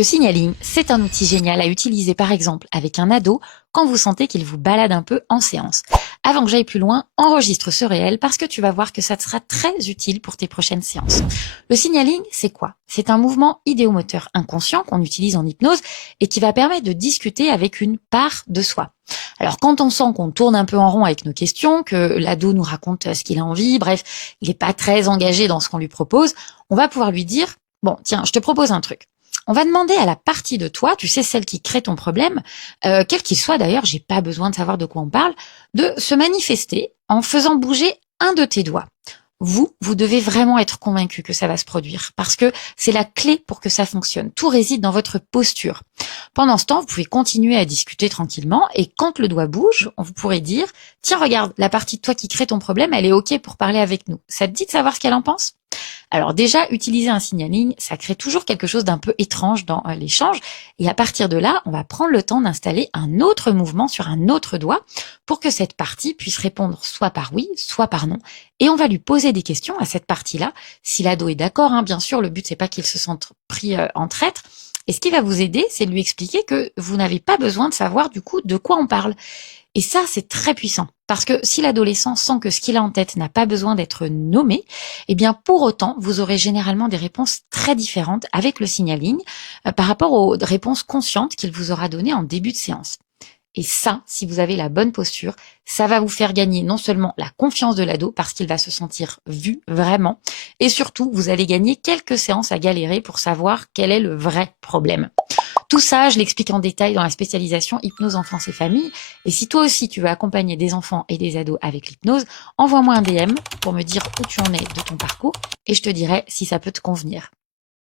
Le signaling, c'est un outil génial à utiliser par exemple avec un ado quand vous sentez qu'il vous balade un peu en séance. Avant que j'aille plus loin, enregistre ce réel parce que tu vas voir que ça te sera très utile pour tes prochaines séances. Le signaling, c'est quoi? C'est un mouvement idéomoteur inconscient qu'on utilise en hypnose et qui va permettre de discuter avec une part de soi. Alors quand on sent qu'on tourne un peu en rond avec nos questions, que l'ado nous raconte ce qu'il a envie, bref, il n'est pas très engagé dans ce qu'on lui propose, on va pouvoir lui dire, bon tiens, je te propose un truc. On va demander à la partie de toi, tu sais, celle qui crée ton problème, quel qu'il soit d'ailleurs, j'ai pas besoin de savoir de quoi on parle, de se manifester en faisant bouger un de tes doigts. Vous devez vraiment être convaincu que ça va se produire parce que c'est la clé pour que ça fonctionne. Tout réside dans votre posture. Pendant ce temps, vous pouvez continuer à discuter tranquillement et quand le doigt bouge, vous pourrez dire, tiens, regarde, la partie de toi qui crée ton problème, elle est OK pour parler avec nous. Ça te dit de savoir ce qu'elle en pense? Alors déjà, utiliser un signaling, ça crée toujours quelque chose d'un peu étrange dans l'échange. Et à partir de là, on va prendre le temps d'installer un autre mouvement sur un autre doigt pour que cette partie puisse répondre soit par oui, soit par non. Et on va lui poser des questions à cette partie-là. Si l'ado est d'accord, hein, bien sûr, le but c'est pas qu'il se sente pris en traître. Et ce qui va vous aider, c'est de lui expliquer que vous n'avez pas besoin de savoir du coup de quoi on parle. Et ça, c'est très puissant. Parce que si l'adolescent sent que ce qu'il a en tête n'a pas besoin d'être nommé, eh bien, pour autant, vous aurez généralement des réponses très différentes avec le signaling par rapport aux réponses conscientes qu'il vous aura données en début de séance. Et ça, si vous avez la bonne posture, ça va vous faire gagner non seulement la confiance de l'ado parce qu'il va se sentir vu vraiment, et surtout, vous allez gagner quelques séances à galérer pour savoir quel est le vrai problème. Tout ça, je l'explique en détail dans la spécialisation hypnose enfance et famille. Et si toi aussi tu veux accompagner des enfants et des ados avec l'hypnose, envoie-moi un DM pour me dire où tu en es de ton parcours et je te dirai si ça peut te convenir.